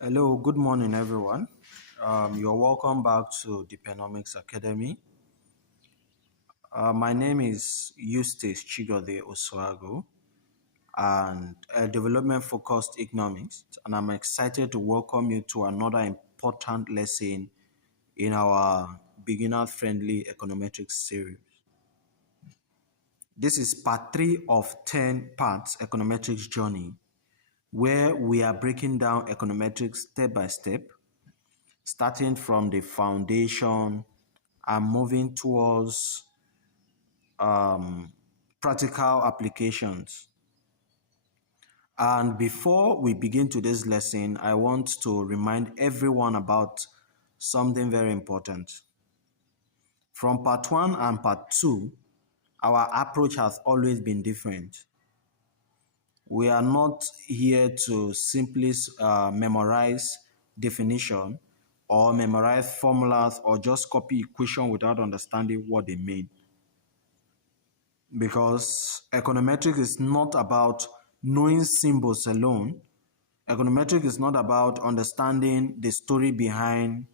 Hello, good morning, everyone. You're welcome back to Dpenomics Academy. My name is Eustace Chigode Oswago, and a development-focused economics, and I'm excited to welcome you to another important lesson in our beginner-friendly econometrics series. This is part 3 of 10 parts econometrics journey, where we are breaking down econometrics step by step, starting from the foundation and moving towards practical applications. And before we begin today's lesson, I want to remind everyone about something very important. From part 1 and part 2, our approach has always been different. We are not here to simply memorize definition or memorize formulas or just copy equation without understanding what they mean. Because econometrics is not about knowing symbols alone. Econometrics is not about understanding the story behind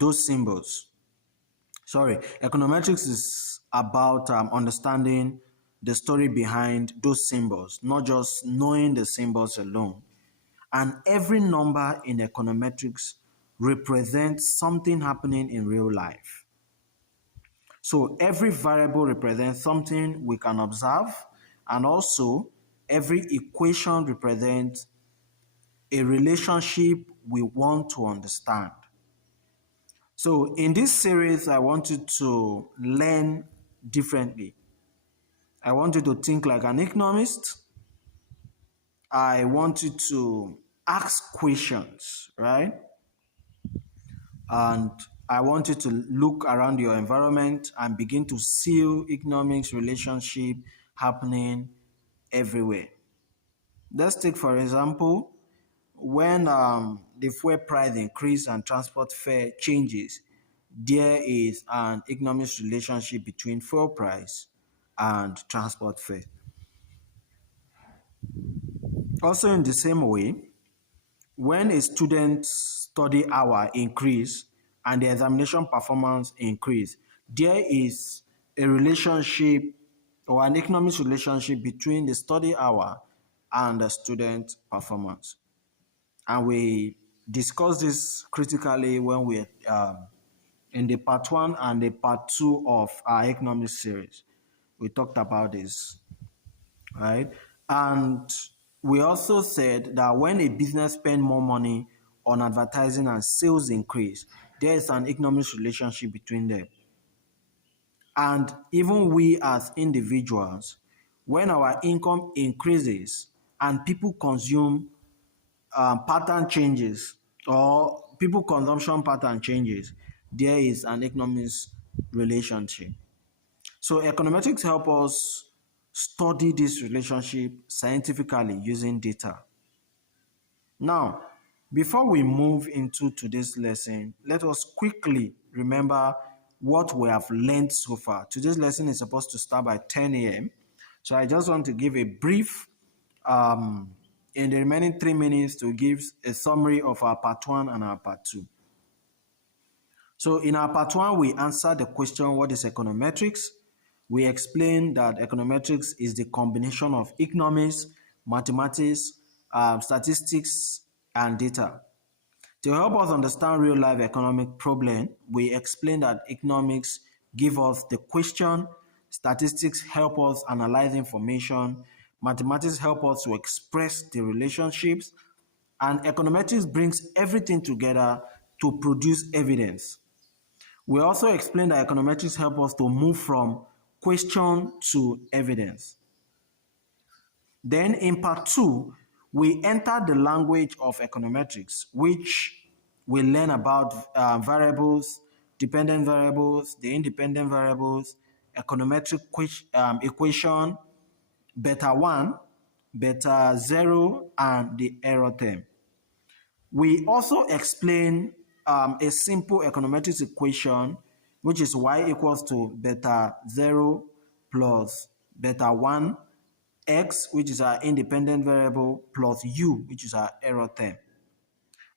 those symbols. Econometrics is about understanding the story behind those symbols, not just knowing the symbols alone. And every number in econometrics represents something happening in real life. So every variable represents something we can observe, and also every equation represents a relationship we want to understand. So in this series, I want you to learn differently. I want you to think like an economist. I want you to ask questions, right? And I want you to look around your environment and begin to see economics relationship happening everywhere. Let's take, for example, when the fuel price increase and transport fare changes, there is an economics relationship between fuel price and transport fare. Also, in the same way, when a student's study hour increase and the examination performance increase, there is a relationship or an economics relationship between the study hour and the student performance. And we discussed this critically when we in the part 1 and the part 2 of our economics series. We talked about this, right? And we also said that when a business spends more money on advertising and sales increase, there is an economic relationship between them. And even we as individuals, when our income increases and people consume pattern changes or people consumption pattern changes, there is an economics relationship. So econometrics help us study this relationship scientifically using data. Now, before we move into today's lesson, let us quickly remember what we have learned so far. Today's lesson is supposed to start by 10 a.m. So I just want to give a brief, in the remaining 3 minutes, to give a summary of our part 1 and our part 2. So in our part 1, we answered the question, what is econometrics? We explained that econometrics is the combination of economics, mathematics, statistics, and data. To help us understand real-life economic problem, we explained that economics give us the question, statistics help us analyze information, mathematics help us to express the relationships, and econometrics brings everything together to produce evidence. We also explained that econometrics help us to move from question to evidence. Then in part 2, we enter the language of econometrics, which we learn about variables, dependent variables, the independent variables, econometric equation, beta 1, beta 0, and the error term. We also explain a simple econometrics equation, which is y equals to beta 0 plus beta 1, x, which is our independent variable, plus u, which is our error term.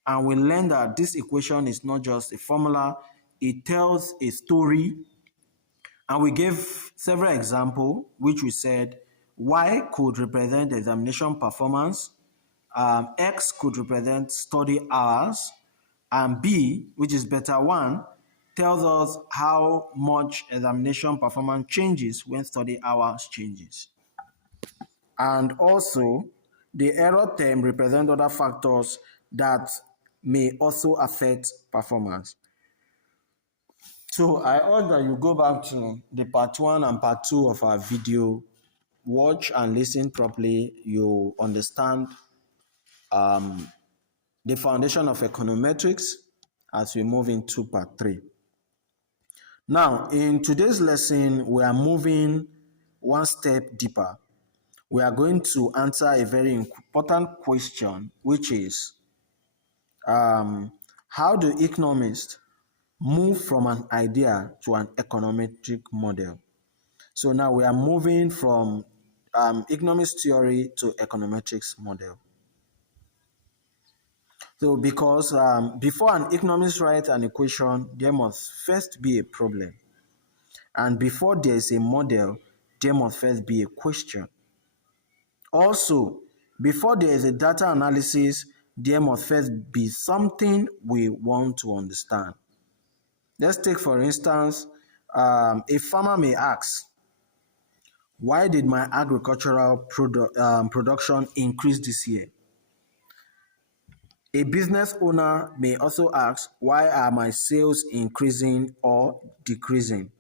And we learned that this equation is not just a formula, it tells a story. And we gave several examples, which we said Y could represent examination performance, X could represent study hours, and B, which is beta 1, tells us how much examination performance changes when study hours changes. And also, the error term represents other factors that may also affect performance. So I urge that you go back to the part 1 and part 2 of our video, watch and listen properly. You understand the foundation of econometrics as we move into part 3. Now, in today's lesson, we are moving one step deeper. We are going to answer a very important question, which is how do economists move from an idea to an econometric model? So now we are moving from economics theory to econometrics model. So because before an economist writes an equation, there must first be a problem. And before there is a model, there must first be a question. Also, before there is a data analysis, there must first be something we want to understand. Let's take, for instance, a farmer may ask, why did my agricultural production increase this year? A business owner may also ask, why are my sales increasing or decreasing?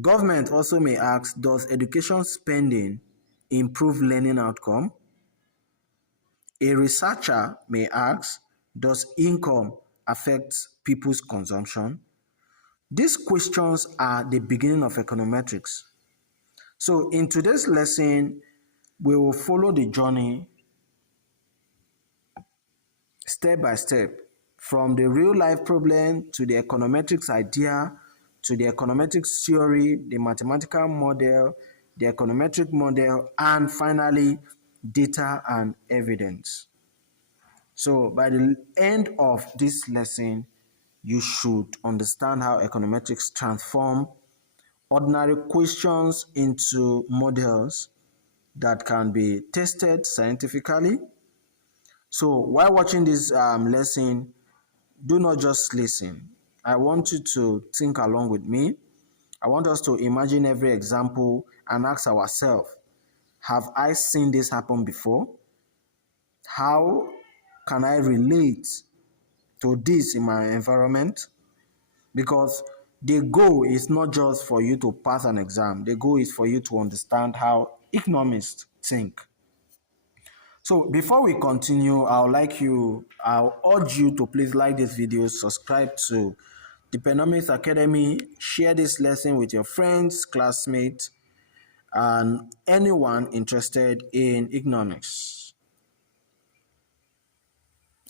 Government also may ask, does education spending improve learning outcome? A researcher may ask, does income affect people's consumption? These questions are the beginning of econometrics. So in today's lesson, we will follow the journey step by step from the real life problem to the econometrics idea to the econometrics theory, the mathematical model, the econometric model, and finally data and evidence. So by the end of this lesson, you should understand how econometrics transform ordinary questions into models that can be tested scientifically. So while watching this lesson, do not just listen. I want you to think along with me. I want us to imagine every example and ask ourselves, have I seen this happen before? How can I relate to this in my environment? Because the goal is not just for you to pass an exam. The goal is for you to understand how economists think. So before we continue, I'll urge you to please like this video, subscribe to Dpenomics Academy, share this lesson with your friends, classmates, and anyone interested in economics.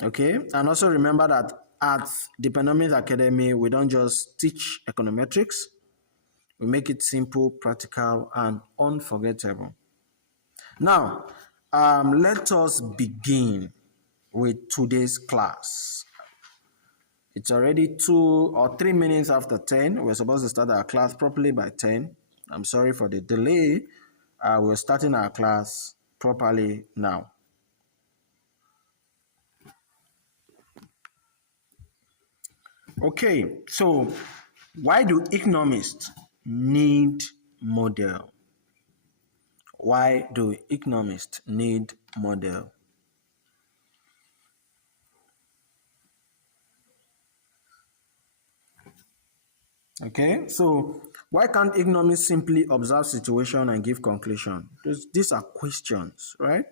Okay, and also remember that at Dpenomics Academy, we don't just teach econometrics, we make it simple, practical, and unforgettable. Now, let us begin with today's class. It's already 2 or 3 minutes after 10. We're supposed to start our class properly by 10. I'm sorry for the delay. We're starting our class properly now. Okay, so why do economists need model? Why do economists need model? Okay, so why can't economists simply observe situation and give conclusion? These are questions, right?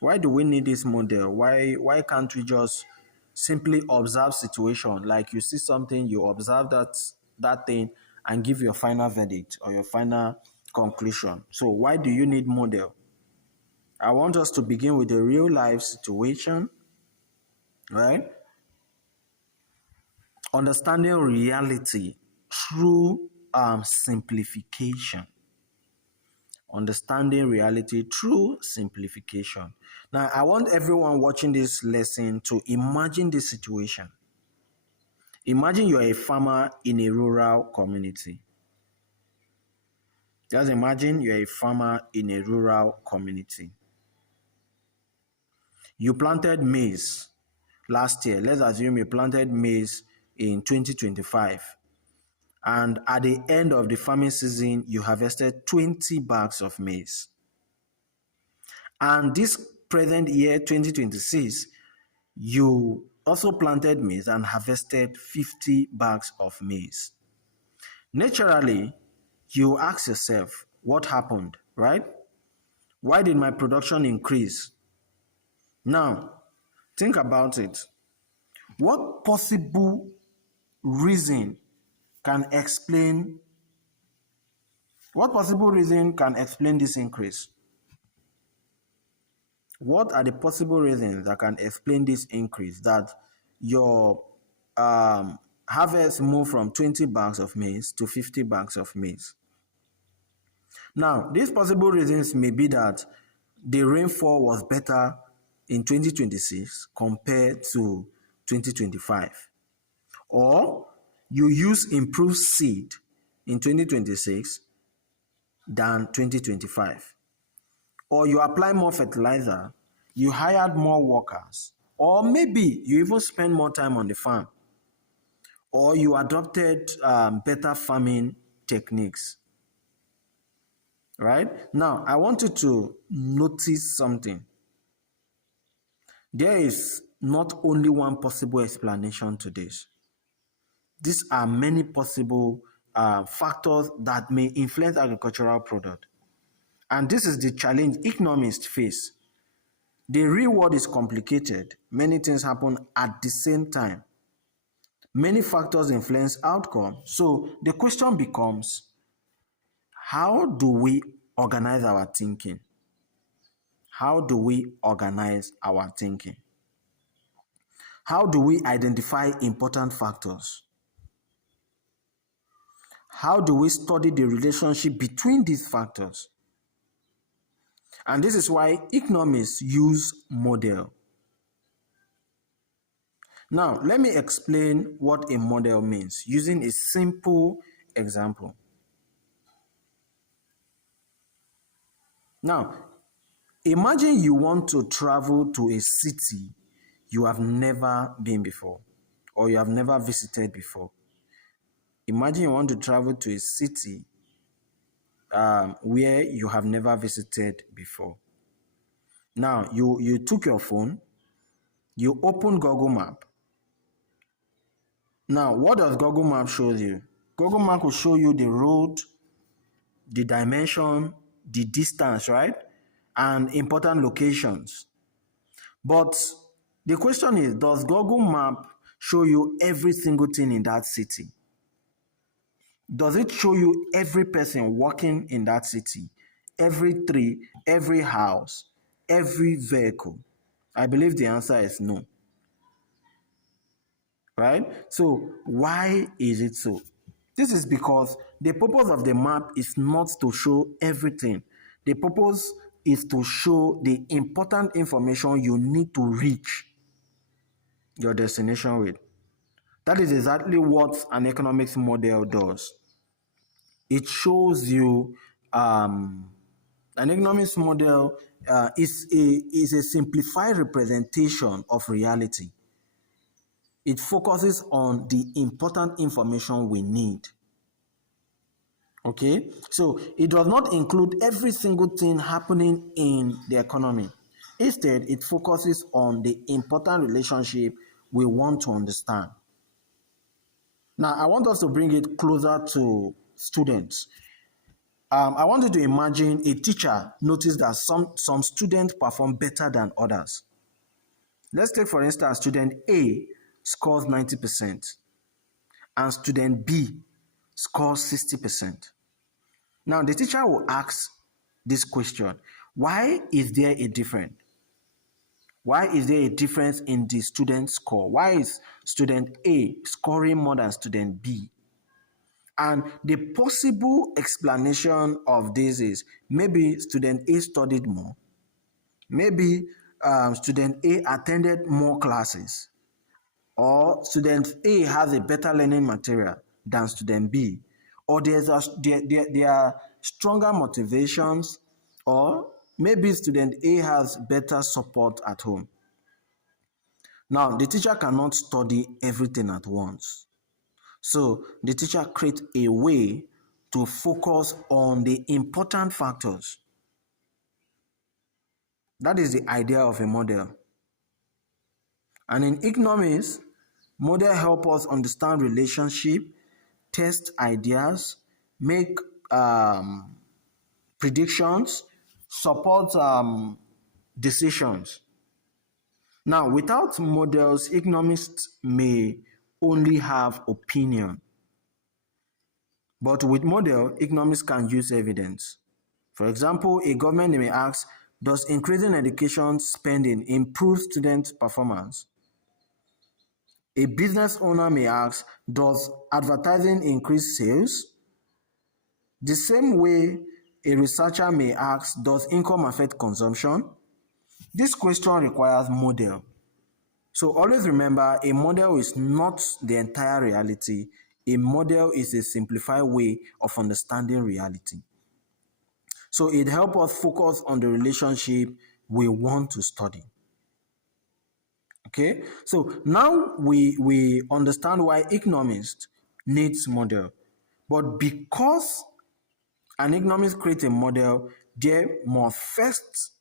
Why do we need this model? Why can't we just simply observe situation? Like you see something, you observe that thing and give your final verdict or your final conclusion. So why do you need model? I want us to begin with a real life situation, right? Understanding reality through simplification. understanding reality through simplification. Now, I want everyone watching this lesson to imagine this situation. Imagine you're a farmer in a rural community. Just imagine you're a farmer in a rural community. You planted maize last year. Let's assume you planted maize in 2025. And at the end of the farming season, you harvested 20 bags of maize. And this present year, 2026, you also planted maize and harvested 50 bags of maize. Naturally, you ask yourself, what happened, right? Why did my production increase? Now, think about it. What possible reason can explain this increase? What are the possible reasons that can explain this increase, that your harvest moved from 20 bags of maize to 50 bags of maize? Now, these possible reasons may be that the rainfall was better in 2026 compared to 2025. Or you use improved seed in 2026 than 2025. Or you apply more fertilizer, you hired more workers, or maybe you even spend more time on the farm, or you adopted better farming techniques. Right? Now, I want you to notice something. There is not only one possible explanation to this. These are many possible factors that may influence agricultural product. And this is the challenge economists face. The real world is complicated. Many things happen at the same time. Many factors influence outcome. So the question becomes, how do we organize our thinking? How do we organize our thinking? How do we identify important factors? How do we study the relationship between these factors? And this is why economists use model. Now, let me explain what a model means using a simple example. Now, imagine you want to travel to a city you have never been before or you have never visited before. Imagine you want to travel to a city where you have never visited before. Now, you took your phone, you open Google Map. Now, what does Google Map show you? Google Map will show you the road, the dimension, the distance, right? And important locations. But the question is, does Google Map show you every single thing in that city? Does it show you every person walking in that city? Every tree, every house, every vehicle? I believe the answer is no. Right? So why is it so? This is because the purpose of the map is not to show everything. The purpose is to show the important information you need to reach your destination with. That is exactly what an economics model does. It shows you an economics model is a simplified representation of reality. It focuses on the important information we need. Okay, so it does not include every single thing happening in the economy. Instead, it focuses on the important relationship we want to understand. Now, I want us to bring it closer to students. I want you to imagine a teacher noticed that some students perform better than others. Let's take, for instance, student A scores 90% and student B scores 60%. Now, the teacher will ask this question: why is there a difference? Why is there a difference in the student score? Why is student A scoring more than student B? And the possible explanation of this is maybe student A studied more, maybe student A attended more classes, or student A has a better learning material than student B, or there are stronger motivations, or maybe student A has better support at home. Now, the teacher cannot study everything at once. So the teacher creates a way to focus on the important factors. That is the idea of a model. And in economics, model help us understand relationship, test ideas, make predictions, support decisions. Now, without models, economists may only have opinion. But with model, economists can use evidence. For example, a government may ask, does increasing education spending improve student performance? A business owner may ask, does advertising increase sales? The same way a researcher may ask, does income affect consumption? This question requires model. So always remember, a model is not the entire reality. A model is a simplified way of understanding reality. So it helps us focus on the relationship we want to study. Okay, so now we understand why economists needs model. But because an economist creates a model, there must first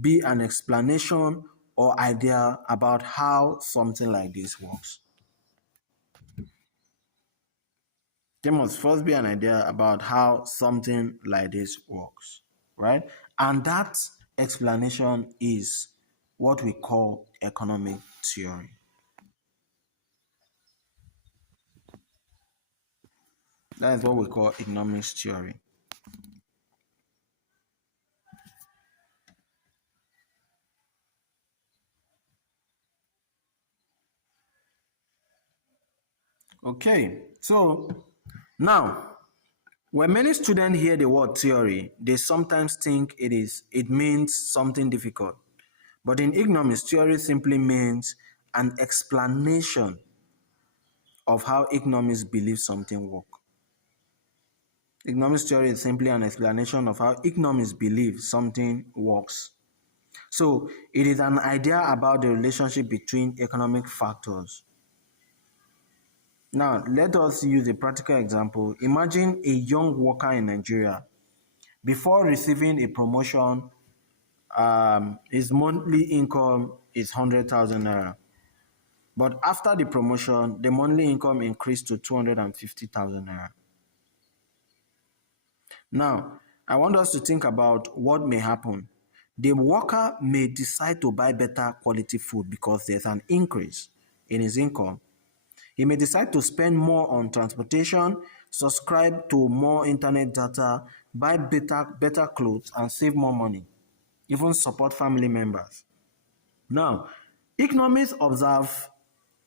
be an explanation or idea about how something like this works. There must first be an idea about how something like this works, right? And that explanation is what we call economic theory. That is what we call economics theory. Okay, so now when many students hear the word theory, they sometimes think it means something difficult. But in economics, theory simply means an explanation of how economists believe something works. Economics theory is simply an explanation of how economists believe something works. So it is an idea about the relationship between economic factors. Now, let us use a practical example. Imagine a young worker in Nigeria. Before receiving a promotion, his monthly income is 100,000 naira. But after the promotion, the monthly income increased to 250,000 naira. Now, I want us to think about what may happen. The worker may decide to buy better quality food because there's an increase in his income. He may decide to spend more on transportation, subscribe to more internet data, buy better clothes, and save more money, even support family members. Now, economists observe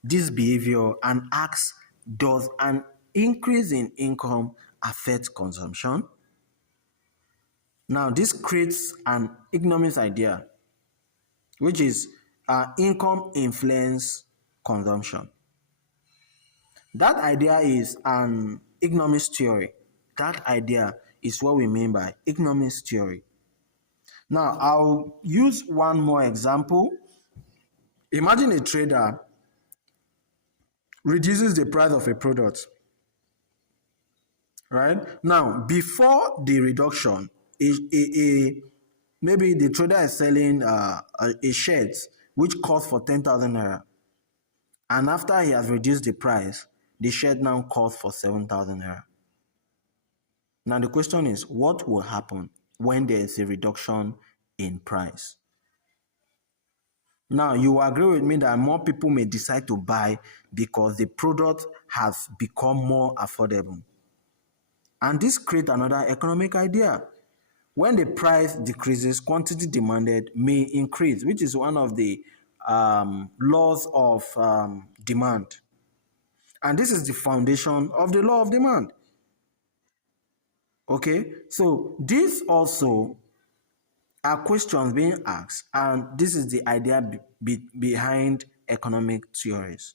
this behavior and ask, does an increase in income affect consumption? Now, this creates an economics idea, which is income influence consumption. That idea is an economics theory. That idea is what we mean by economics theory. Now, I'll use one more example. Imagine a trader reduces the price of a product, right? Now, before the reduction, maybe the trader is selling a shirt which costs for 10,000 naira. And after he has reduced the price, the shirt now costs for 7,000 naira. Now the question is, what will happen when there is a reduction in price? Now you agree with me that more people may decide to buy because the product has become more affordable. And this creates another economic idea. When the price decreases, quantity demanded may increase, which is one of the laws of demand. And this is the foundation of the law of demand. Okay, so these also are questions being asked, and this is the idea behind economic theories.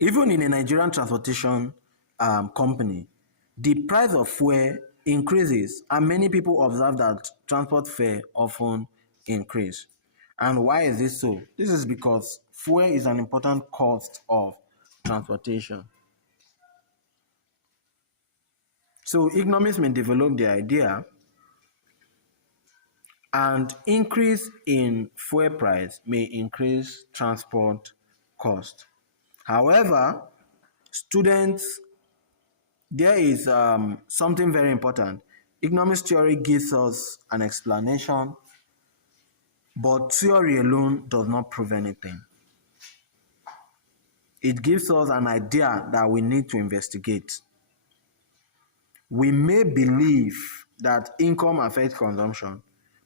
Even in a Nigerian transportation company, the price of fuel increases, and many people observe that transport fare often increase. And why is this so? This is because fuel is an important cost of transportation. So economists may develop the idea and increase in fuel price may increase transport cost. However, students, there is something very important. Economics theory gives us an explanation, but theory alone does not prove anything. It gives us an idea that we need to investigate. We may believe that income affects consumption,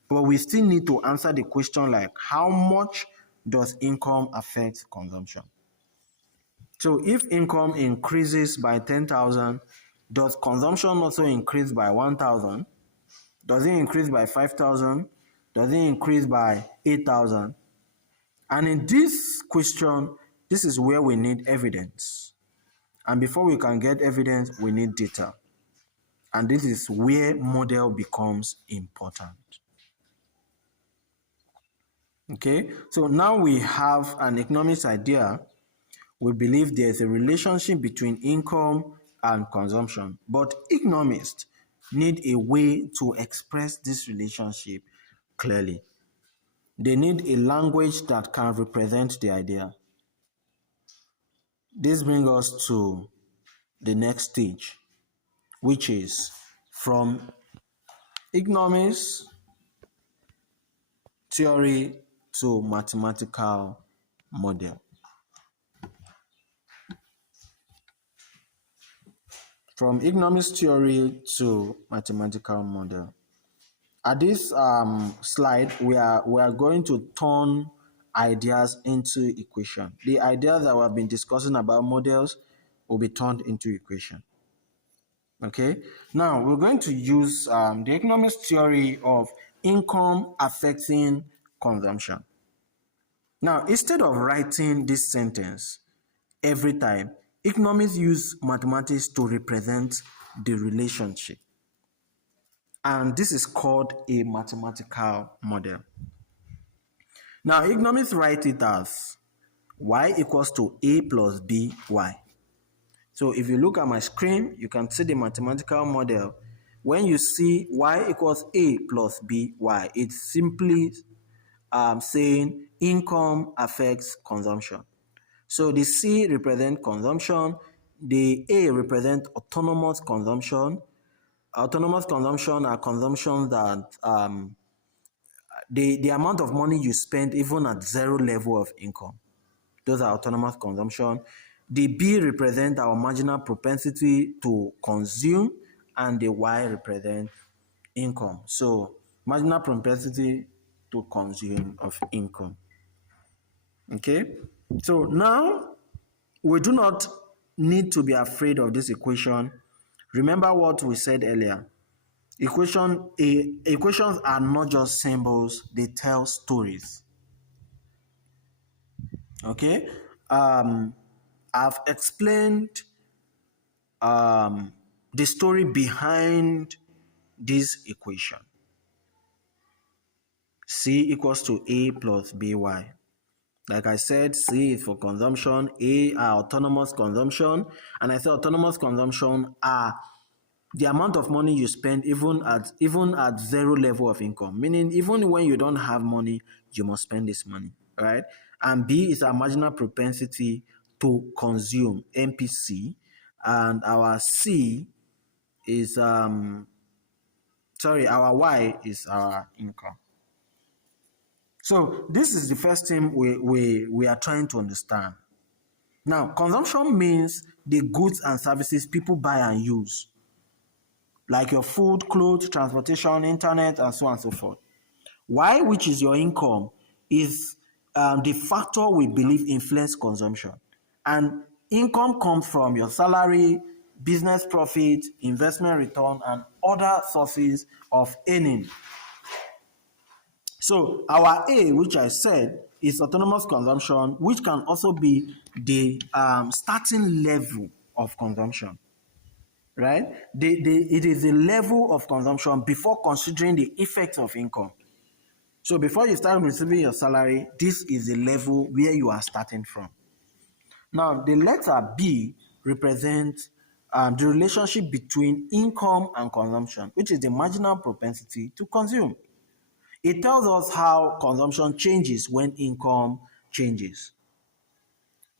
but we still need to answer the question like, how much does income affect consumption? So if income increases by 10,000, does consumption also increase by 1,000? Does it increase by 5,000? Does it increase by 8,000? And in this question, this is where we need evidence. And before we can get evidence, we need data. And this is where model becomes important. Okay, so now we have an economics idea. We believe there's a relationship between income and consumption, but economists need a way to express this relationship clearly. They need a language that can represent the idea. This brings us to the next stage, which is from economics theory to mathematical model. From economics theory to mathematical model. At this slide, we are going to turn ideas into equation. The ideas that we have been discussing about models will be turned into equation. Okay, now we're going to use the economics theory of income affecting consumption. Now, instead of writing this sentence every time, economists use mathematics to represent the relationship. And this is called a mathematical model. Now, economists write it as y equals to a plus by. So if you look at my screen, you can see the mathematical model. When you see y equals a plus by, it's simply saying income affects consumption. So the C represents consumption, the A represents autonomous consumption. Autonomous consumption are consumptions that the amount of money you spend even at zero level of income. Those are autonomous consumption. The B represents our marginal propensity to consume, and the Y represents income. So marginal propensity to consume of income. Okay, so now we do not need to be afraid of this equation. Remember what we said earlier. Equations are not just symbols, they tell stories. Okay, I've explained the story behind this equation. C equals to A plus BY. Like I said, C is for consumption, A are autonomous consumption, and I said autonomous consumption are the amount of money you spend even at zero level of income, meaning even when you don't have money, you must spend this money, right? And B is our marginal propensity to consume, MPC, and our C is our Y is our income. So this is the first thing we are trying to understand. Now, consumption means the goods and services people buy and use, like your food, clothes, transportation, internet, and so on and so forth. Y, which is your income, is the factor we believe influence consumption. And income comes from your salary, business profit, investment return, and other sources of earning. So our A, which I said, is autonomous consumption, which can also be the starting level of consumption, right? It is the level of consumption before considering the effects of income. So before you start receiving your salary, this is the level where you are starting from. Now, the letter B represents the relationship between income and consumption, which is the marginal propensity to consume. It tells us how consumption changes when income changes.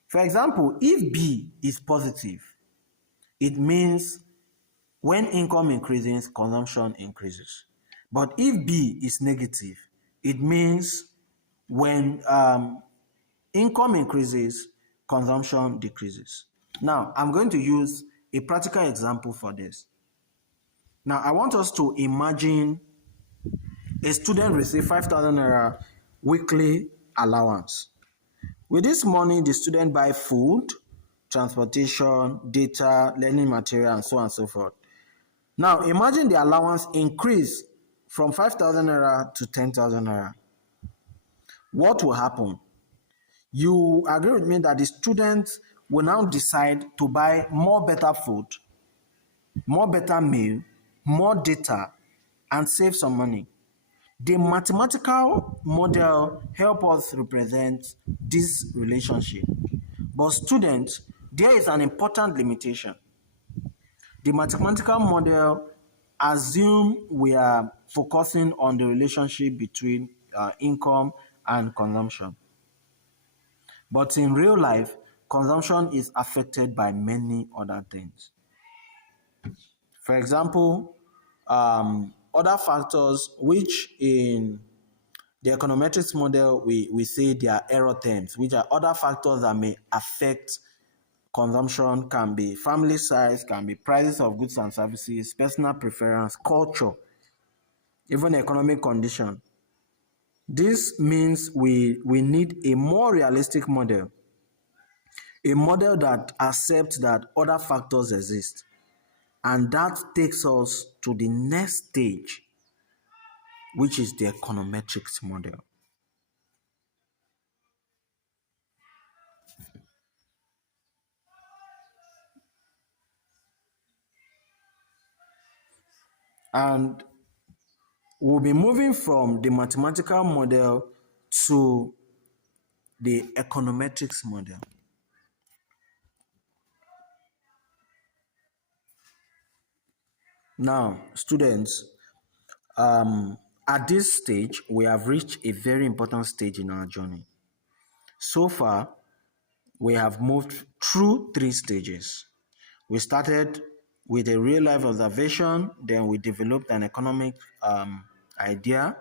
For example, if B is positive, it means when income increases, consumption increases. But if B is negative, it means when income increases, consumption decreases. Now, I'm going to use a practical example for this. Now, I want us to imagine a student receive 5,000 naira weekly allowance. With this money, the student buy food, transportation, data, learning material, and so on and so forth. Now, imagine the allowance increase from 5,000 naira to 10,000 naira. What will happen? You agree with me that the students will now decide to buy more better food, more better meal, more data, and save some money. The mathematical model help us represent this relationship. But students, there is an important limitation. The mathematical model assume we are focusing on the relationship between income and consumption. But in real life, consumption is affected by many other things. For example, other factors which in the econometrics model we say they are error terms, which are other factors that may affect consumption, can be family size, can be prices of goods and services, personal preference, culture, even economic condition. This means we need a more realistic model, a model that accepts that other factors exist. And that takes us to the next stage, which is the econometrics model. And we'll be moving from the mathematical model to the econometrics model. Now, students, at this stage, we have reached a very important stage in our journey. So far, we have moved through 3 stages. We started with a real life observation, then we developed an economic idea,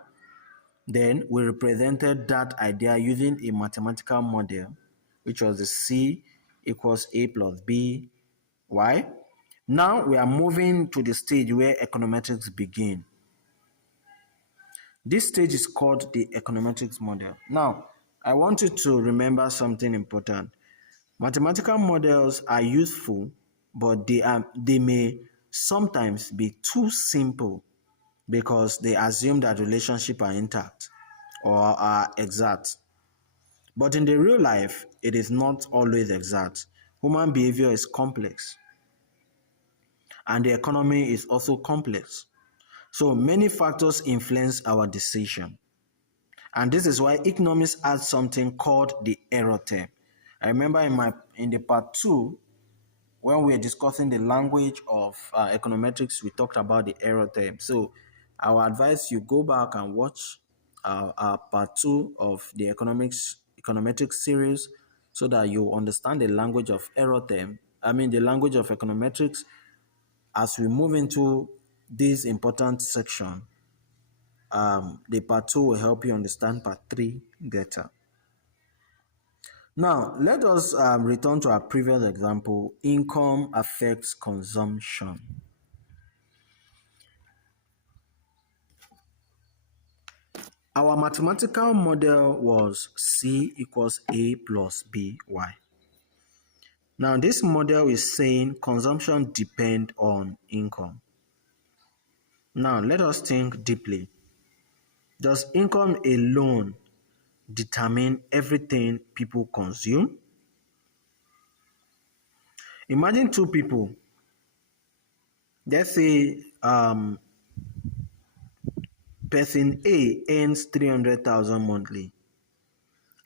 then we represented that idea using a mathematical model, which was the C equals A plus B, Y. Now we are moving to the stage where econometrics begin. This stage is called the econometrics model. Now, I want you to remember something important. Mathematical models are useful, but they may sometimes be too simple because they assume that relationships are intact or are exact. But in the real life, it is not always exact. Human behavior is complex, and the economy is also complex. So many factors influence our decision. And this is why economists add something called the error term. I remember in the part 2, when we were discussing the language of econometrics, we talked about the error term. So I would advise you go back and watch our part 2 of the econometrics series so that you understand the language of error term. The language of econometrics. As we move into this important section, the part 2 will help you understand part 3 better. Now, let us return to our previous example. Income affects consumption. Our mathematical model was C equals A plus B, Y. Now, this model is saying consumption depends on income. Now, let us think deeply. Does income alone determine everything people consume? Imagine two people. Let's say person A earns 300,000 monthly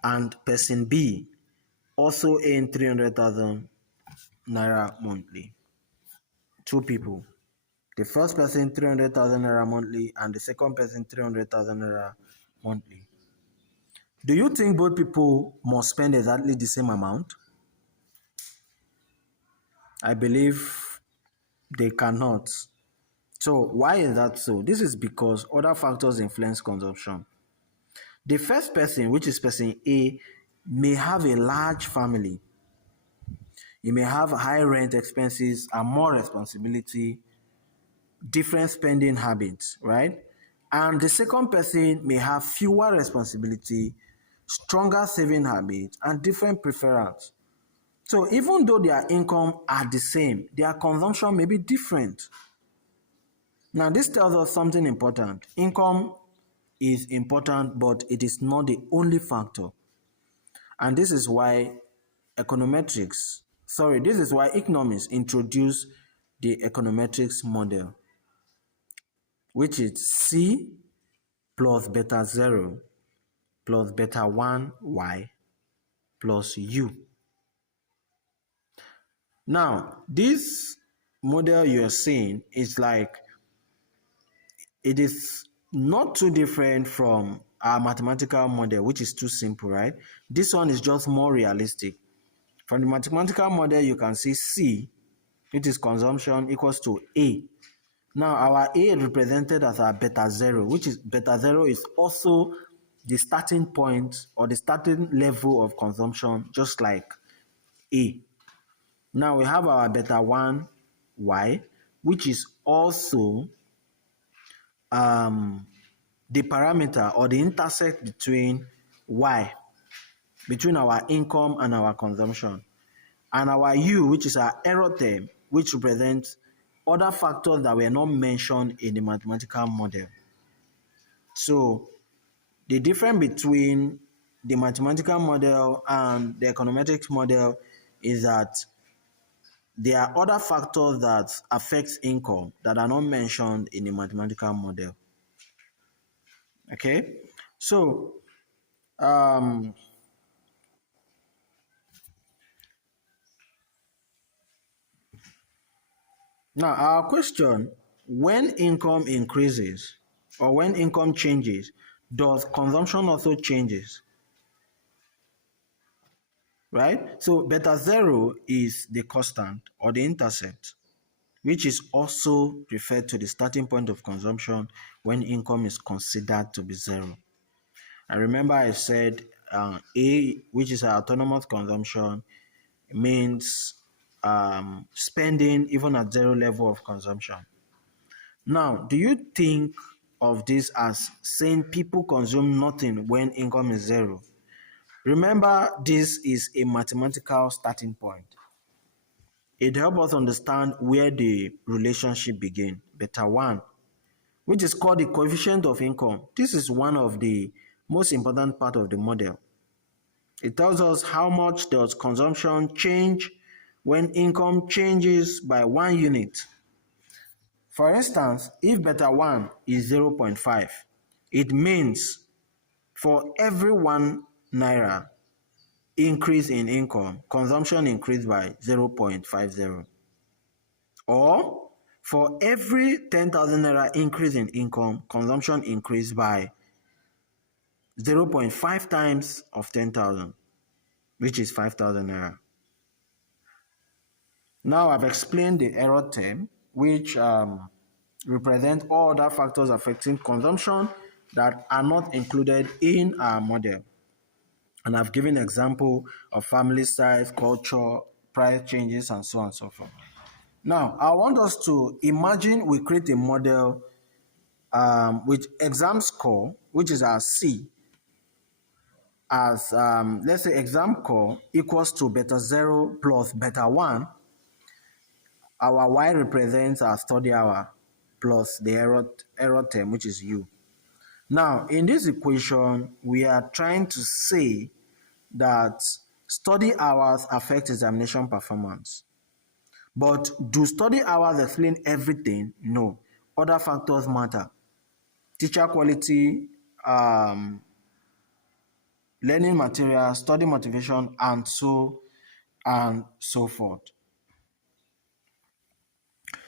and person B also earns 300,000 naira monthly. Two people. The first person 300,000 naira monthly and the second person 300,000 naira monthly. Do you think both people must spend exactly the same amount? I believe they cannot. So why is that so? This is because other factors influence consumption. The first person, which is person A, may have a large family. He may have high rent expenses and more responsibility, different spending habits, right? And the second person may have fewer responsibility, stronger saving habits, and different preference. So even though their income are the same, their consumption may be different. Now, this tells us something important. Income is important, but it is not the only factor. And this is why economists introduced the econometrics model, which is C plus beta 0 plus beta 1 y plus u. Now, this model you're seeing is like, it is not too different from our mathematical model, which is too simple, right? This one is just more realistic. From the mathematical model, you can see C, which is consumption, equals to A. Now, our A is represented as our beta 0, which is beta 0 is also the starting point or the starting level of consumption, just like A. Now, we have our beta 1 Y, which is also the parameter or the intersect between Y, between our income and our consumption. And our U, which is our error term, which represents other factors that were not mentioned in the mathematical model. So the difference between the mathematical model and the econometrics model is that there are other factors that affect income that are not mentioned in the mathematical model. Okay, so now our question: when income increases or when income changes, does consumption also changes? Right? So beta 0 is the constant or the intercept, which is also referred to the starting point of consumption when income is considered to be 0. And remember I said A, which is our autonomous consumption, means spending even at 0 level of consumption. Now, do you think of this as saying people consume nothing when income is 0? Remember, this is a mathematical starting point. It helps us understand where the relationship begins. Beta 1, which is called the coefficient of income. This is one of the most important part of the model. It tells us how much does consumption change when income changes by 1 unit. For instance, if beta 1 is 0.5, it means for every 1 naira increase in income, consumption increased by 0.50. Or for every 10,000 naira increase in income, consumption increased by 0.5 times of 10,000, which is 5,000 naira. Now I've explained the error term, which represent all other factors affecting consumption that are not included in our model. And I've given example of family size, culture, price changes, and so on and so forth. Now, I want us to imagine we create a model with exam score, which is our C, as let's say exam core equals to beta 0 plus beta 1, our y represents our study hour plus the error term, which is u. Now, in this equation, we are trying to say that study hours affect examination performance. But do study hours explain everything? No. Other factors matter. Teacher quality, learning material, study motivation, and so forth.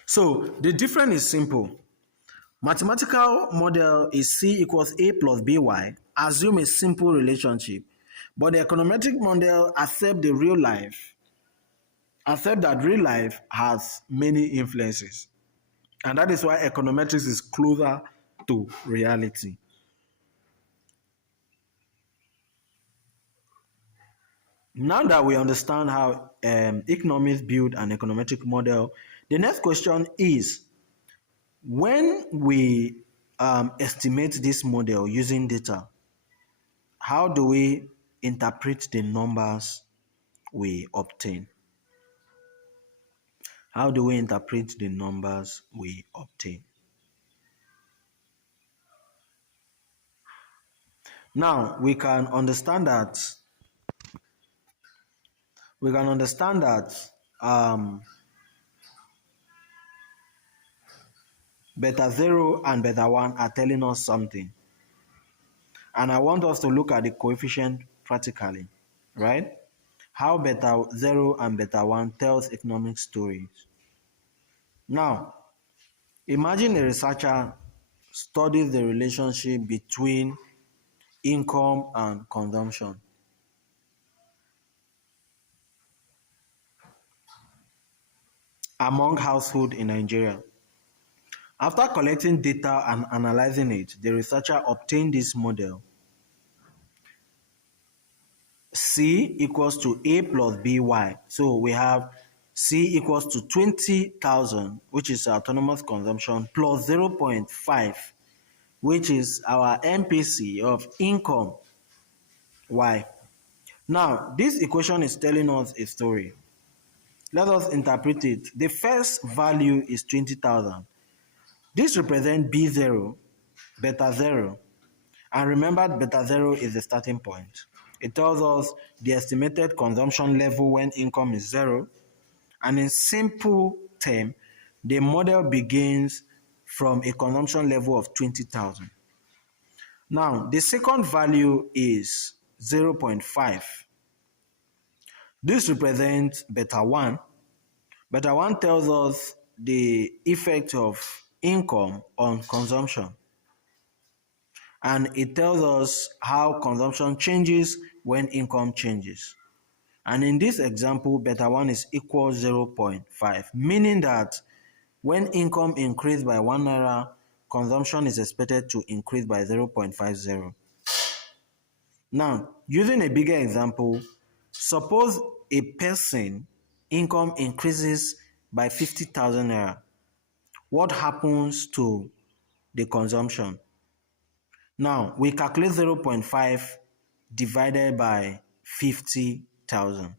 So the difference is simple. Mathematical model is C equals A plus BY. Assume a simple relationship. But the econometric model accept that real life has many influences. And that is why econometrics is closer to reality. Now that we understand how economists build an econometric model, the next question is, when we estimate this model using data, how do we interpret the numbers we obtain? How do we interpret the numbers we obtain? Now, we can understand that beta 0 and beta 1 are telling us something. And I want us to look at the coefficient practically, right? How beta 0 and beta 1 tells economic stories. Now, imagine a researcher studies the relationship between income and consumption. Among households in Nigeria. After collecting data and analyzing it, the researcher obtained this model. C equals to A plus BY. So we have C equals to 20,000, which is our autonomous consumption, plus 0.5, which is our MPC of income, Y. Now, this equation is telling us a story. Let us interpret it. The first value is 20,000. This represents B0, beta 0. And remember, beta 0 is the starting point. It tells us the estimated consumption level when income is 0. And in simple term, the model begins from a consumption level of 20,000. Now, the second value is 0.5. This represents beta 1. Beta 1 tells us the effect of income on consumption. And it tells us how consumption changes when income changes. And in this example, beta 1 is equal 0.5, meaning that when income increased by 1 naira, consumption is expected to increase by 0.50. Now, using a bigger example, suppose a person income increases by 50,000 naira. What happens to the consumption? Now, we calculate 0.5 divided by 50,000,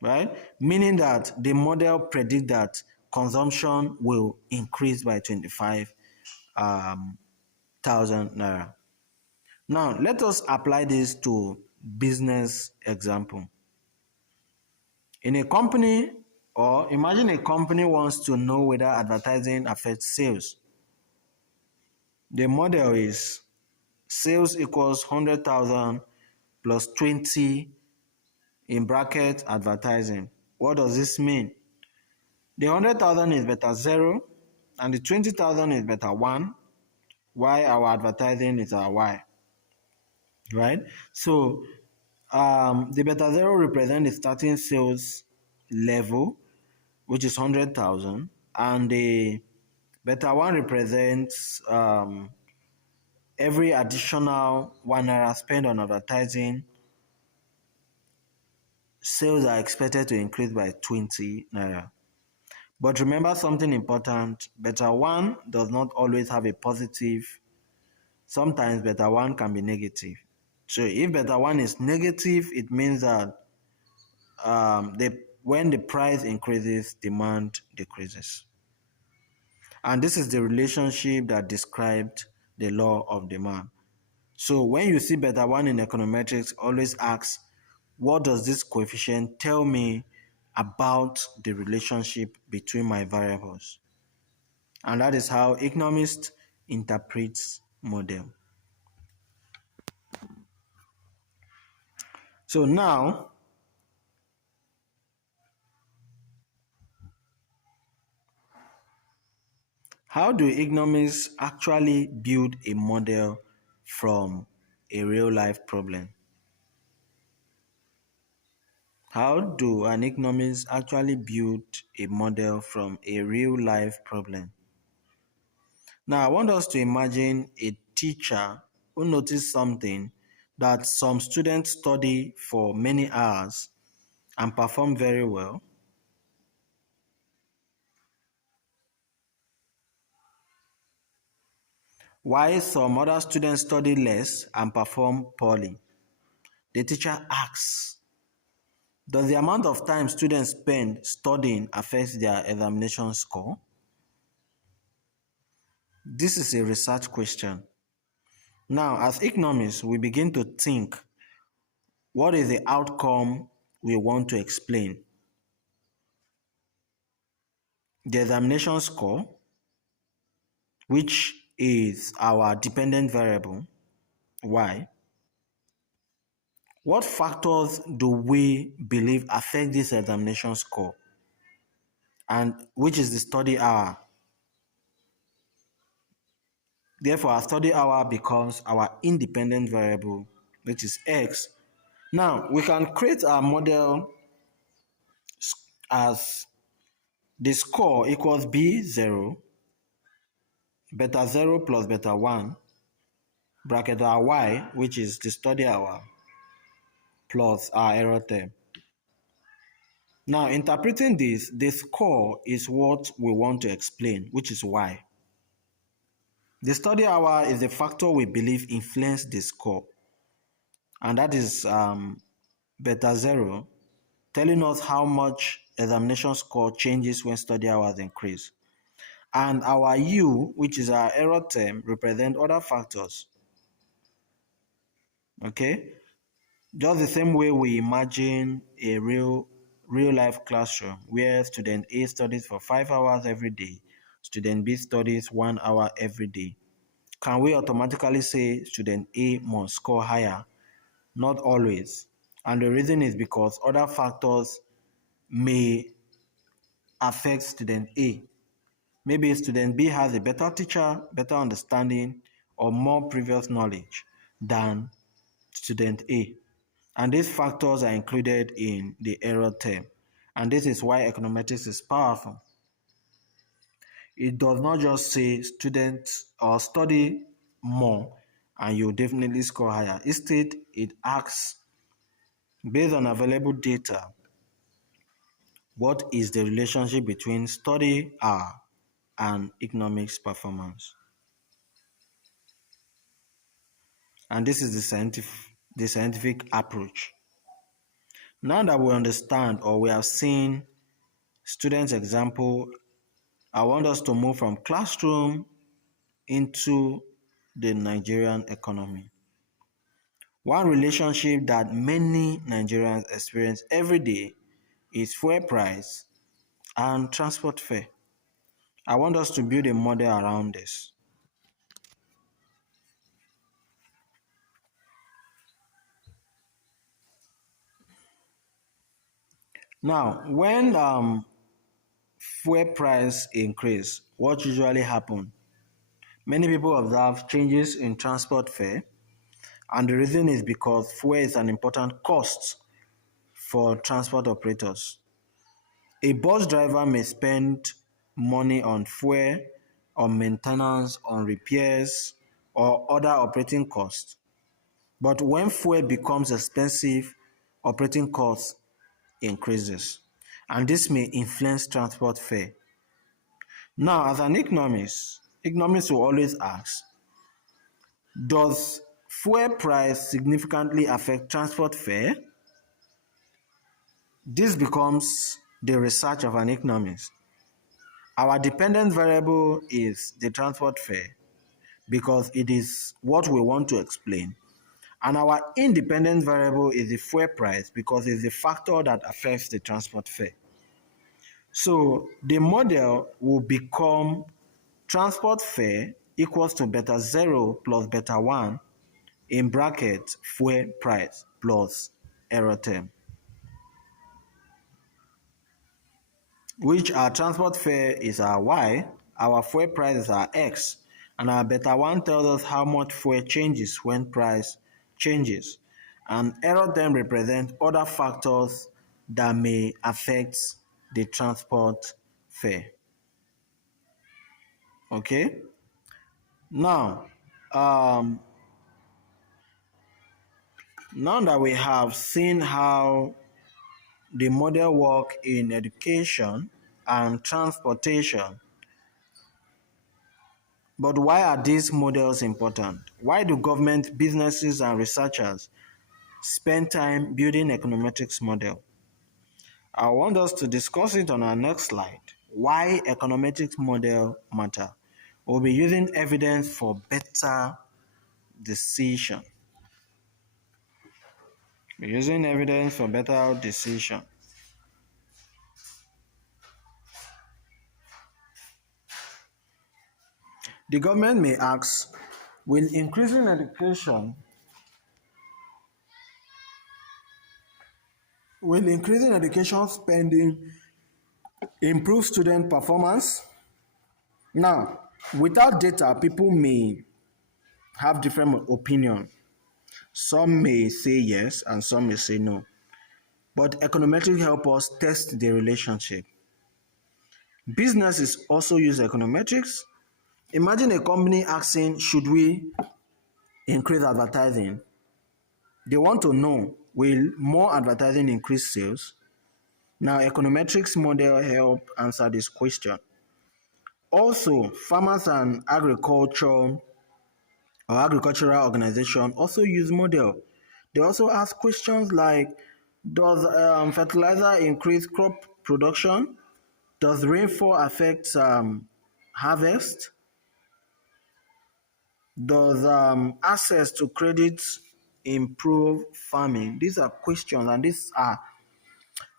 right? Meaning that the model predicts that consumption will increase by 25,000 naira. Now, let us apply this to business example. In a company, or imagine a company wants to know whether advertising affects sales. The model is sales equals 100,000 plus 20 in bracket advertising. What does this mean? The 100,000 is beta 0 and the 20,000 is beta 1, while our advertising is our Y, right? So the beta 0 represents the starting sales level, which is 100,000, and the beta 1 represents every additional 1 naira spent on advertising. Sales are expected to increase by 20 naira. But remember something important, beta 1 does not always have a positive. Sometimes beta 1 can be negative. So if beta 1 is negative, it means that when the price increases, demand decreases. And this is the relationship that described the law of demand. So when you see beta 1 in econometrics, always ask, what does this coefficient tell me about the relationship between my variables? And that is how economists interprets model. So now, how do economists actually build a model from a real life problem? How do an economist actually build a model from a real life problem? Now, I want us to imagine a teacher who noticed something that some students study for many hours and perform very well, while some other students study less and perform poorly. The teacher asks, does the amount of time students spend studying affect their examination score? This is a research question. Now, as economists, we begin to think, what is the outcome we want to explain? The examination score, which is our dependent variable, y. What factors do we believe affect this examination score? And which is the study hour? Therefore, our study hour becomes our independent variable, which is x. Now, we can create our model as the score equals B0, beta 0 plus beta 1, bracket our y, which is the study hour, plus our error term. Now, interpreting this, the score is what we want to explain, which is y. The study hour is the factor we believe influenced the score, and that is beta 0, telling us how much examination score changes when study hours increase. And our u, which is our error term, represent other factors. Okay? Just the same way we imagine a real life classroom where student A studies for 5 hours every day, student B studies 1 hour every day. Can we automatically say student A must score higher? Not always. And the reason is because other factors may affect student A. Maybe student B has a better teacher, better understanding, or more previous knowledge than student A. And these factors are included in the error term. And this is why econometrics is powerful. It does not just say students or study more and you definitely score higher. Instead, it asks, based on available data, what is the relationship between study hour and economics performance? And this is the scientific approach. Now that we understand or we have seen students' example, I want us to move from classroom into the Nigerian economy. One relationship that many Nigerians experience every day is fuel price and transport fare. I want us to build a model around this. Now, when fuel price increase, what usually happens? Many people observe changes in transport fare, and the reason is because fuel is an important cost for transport operators. A bus driver may spend money on fuel, on maintenance, on repairs, or other operating costs. But when fuel becomes expensive, operating costs increases, and this may influence transport fare. Now, as an economist will always ask, does fuel price significantly affect transport fare? This becomes the research of an economist. Our dependent variable is the transport fare because it is what we want to explain. And our independent variable is the fuel price because it's the factor that affects the transport fare. So the model will become transport fare equals to beta 0 plus beta 1 in bracket fuel price plus error term, which our transport fare is our y, our fuel price is our x, and our beta 1 tells us how much fuel changes when price changes. And error term represents other factors that may affect the transport fare. Okay? Now, now that we have seen how the model work in education and transportation, but why are these models important? Why do government, businesses, and researchers spend time building econometrics model? I want us to discuss it on our next slide. Why econometrics model matter. We'll be using evidence for better decision. We're using evidence for better decision. The government may ask, will increasing education spending improve student performance? Now, without data, people may have different opinion. Some may say yes and some may say no. But econometrics help us test the relationship. Businesses also use econometrics. Imagine a company asking, should we increase advertising? They want to know, will more advertising increase sales? Now, econometrics model help answer this question. Also, farmers and agricultural organization also use model. They also ask questions like, does fertilizer increase crop production? Does rainfall affect harvest? Does access to credit improve farming? These are questions, and these are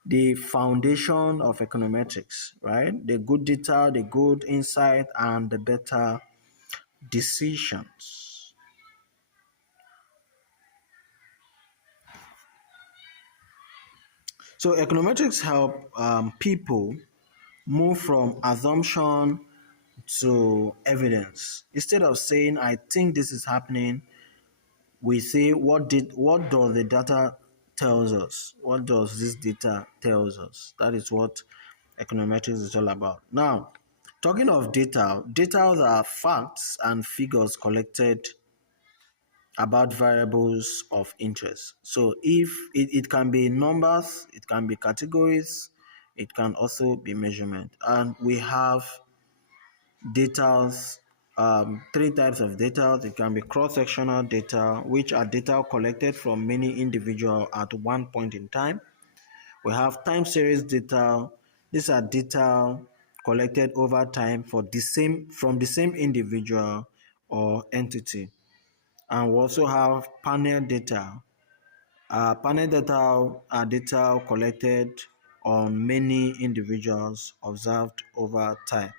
the foundation of econometrics, right? The good data, the good insight, and the better decisions. So econometrics help people move from assumption to evidence. Instead of saying, I think this is happening, we say, what does the data tells us? What does this data tells us? That is what econometrics is all about. Now, talking of data are facts and figures collected about variables of interest. So if it can be numbers, it can be categories, it can also be measurement. And we have data, three types of data. It can be cross-sectional data, which are data collected from many individuals at one point in time. We have time series data. These are data collected over time from the same individual or entity. And we also have panel data. Panel data are data collected on many individuals observed over time.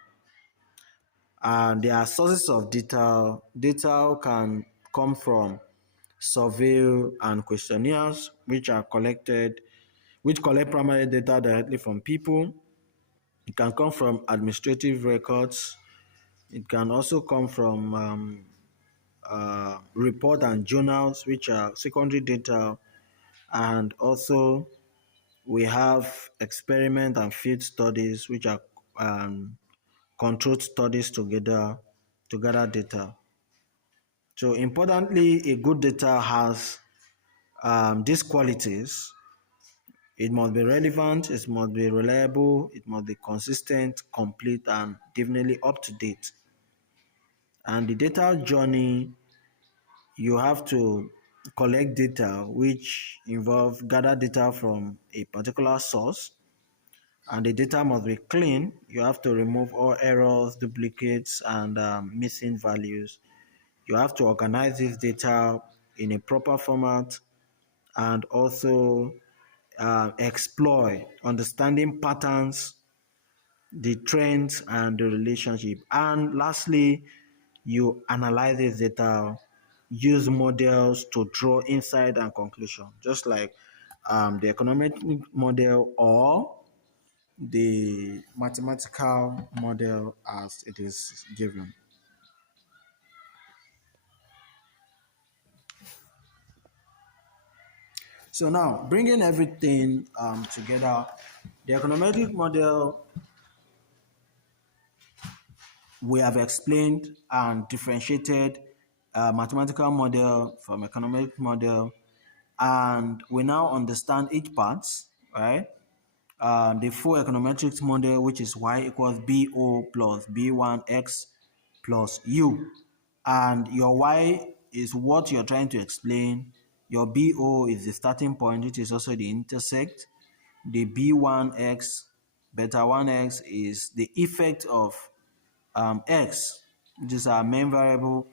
And there are sources of data. Data can come from survey and questionnaires, which collect primary data directly from people. It can come from administrative records. It can also come from report and journals, which are secondary data. And also we have experiment and field studies, which are controlled studies to gather data. So importantly, a good data has these qualities. It must be relevant, it must be reliable, it must be consistent, complete, and definitely up to date. And the data journey you have to collect data which involve gather data from a particular source, and the data must be clean. You have to remove all errors, duplicates, and missing values. You have to organize this data in a proper format, and also exploit understanding patterns, the trends, and the relationship. And lastly, you analyze this data, use models to draw insight and conclusion, just like the economic model or the mathematical model as it is given. So now, bringing everything together, the econometric model we have explained and differentiated mathematical model from economic model, and we now understand each part, right? The full econometrics model, which is y equals bo plus b1x plus u, and your y is what you're trying to explain. Your bo is the starting point, which is also the intersect. The b1x, beta 1x is the effect of x, which is our main variable,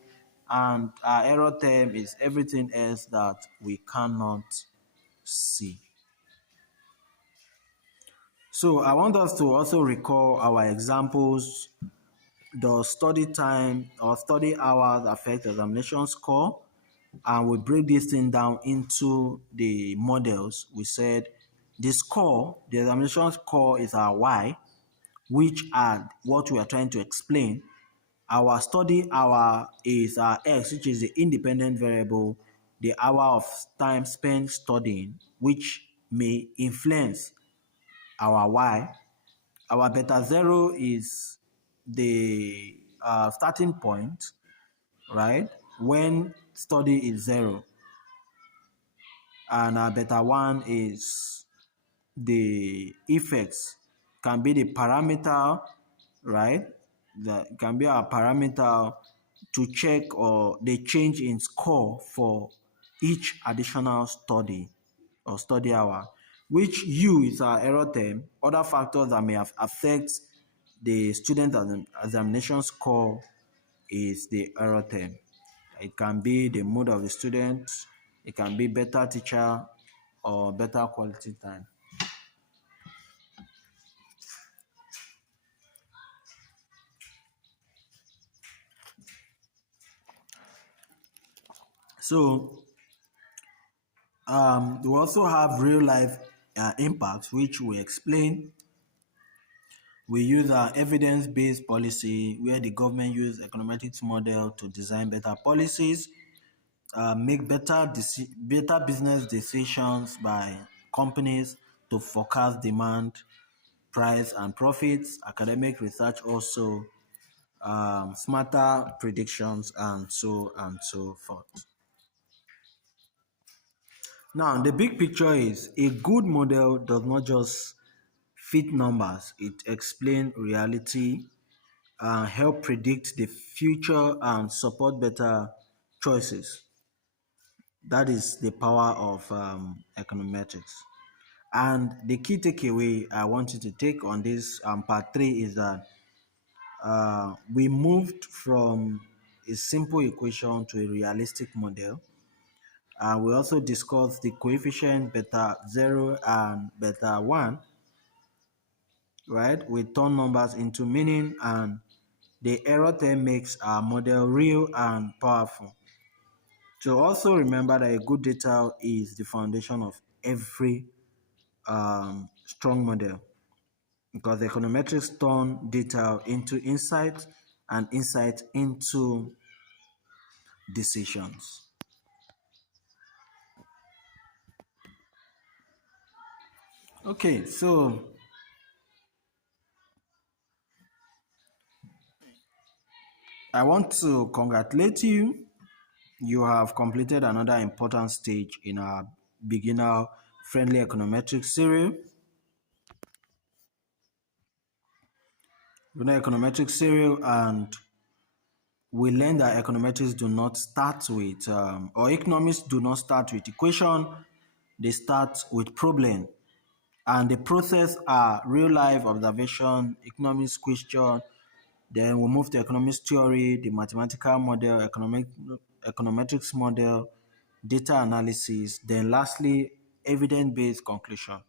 and our error term is everything else that we cannot see. So I want us to also recall our examples. Does study time or study hours affect examination score? And we break this thing down into the models. We said the score, the examination score is our y, which are what we are trying to explain. Our study hour is our x, which is the independent variable, the hour of time spent studying, which may influence our y. Our beta zero is the starting point, right? When study is zero. And our beta one is the effects, can be the parameter, right? That can be our parameter to check or the change in score for each additional study or study hour, which U is our error term. Other factors that may have affect the student examination score is the error term. It can be the mood of the student, it can be better teacher, or better quality time. So we also have real life impacts, which we explain. We use our evidence-based policy where the government use econometrics model to design better policies, make better business decisions by companies to forecast demand, price, and profits. Academic research also smarter predictions and so forth. Now, the big picture is a good model does not just fit numbers, it explains reality, help predict the future, and support better choices. That is the power of econometrics. And the key takeaway I want you to take on this part three is that we moved from a simple equation to a realistic model. We also discussed the coefficient beta 0 and beta 1, right? We turn numbers into meaning, and the error term makes our model real and powerful. So also remember that a good data is the foundation of every strong model, because econometrics turn data into insight and insight into decisions. Okay, so I want to congratulate you. You have completed another important stage in our beginner friendly econometrics series. Beginner econometrics series, and we learned that econometrics do not start with, or economists do not start with equation, they start with problem. And the process are real life observation, economics question, then we move to economics theory, the mathematical model, econometrics model, data analysis, then lastly, evidence-based conclusion.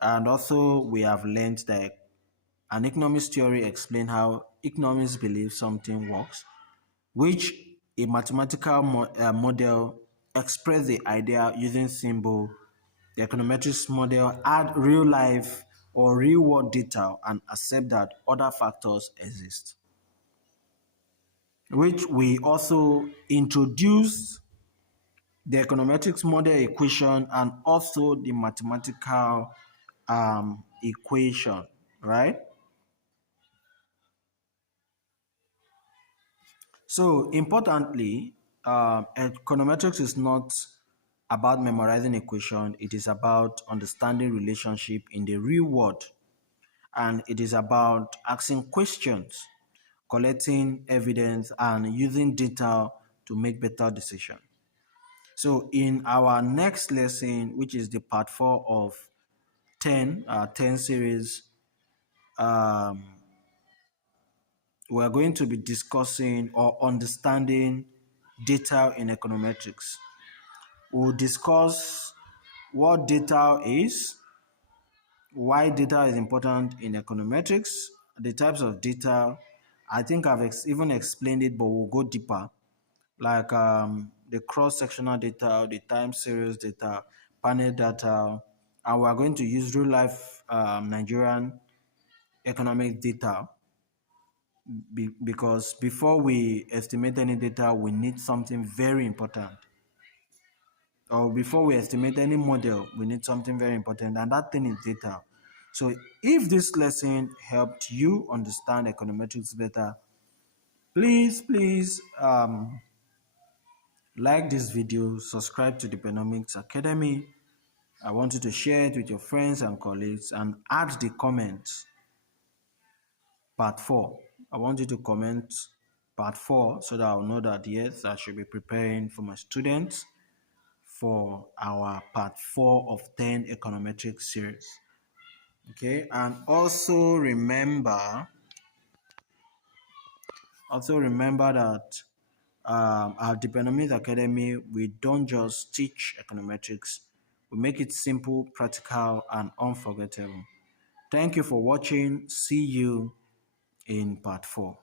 And also we have learned that an economics theory explains how economists believe something works, which a mathematical model express the idea using symbol. The econometrics model add real life or real world data and accept that other factors exist, which we also introduce the econometrics model equation and also the mathematical equation, right? So importantly, econometrics is not about memorizing equation. It is about understanding relationship in the real world, and it is about asking questions, collecting evidence, and using data to make better decisions. So in our next lesson, which is the part 4 of 10 series, we're going to be discussing or understanding data in econometrics. We'll discuss what data is, why data is important in econometrics, the types of data. I think I've even explained it, but we'll go deeper, like the cross-sectional data, the time series data, panel data, and we're going to use real-life Nigerian economic data because before we estimate any data, we need something very important. Or before we estimate any model, we need something very important, and that thing is data. So if this lesson helped you understand econometrics better, please like this video, subscribe to the Dpenomics Academy. I want you to share it with your friends and colleagues and add the comments part 4. I want you to comment part 4 so that I'll know that yes, I should be preparing for my students for our part 4 of 10 econometric series. Okay, and also remember that at Dpenomics Academy, we don't just teach econometrics, we make it simple, practical, and unforgettable. Thank you for watching. See you in part 4.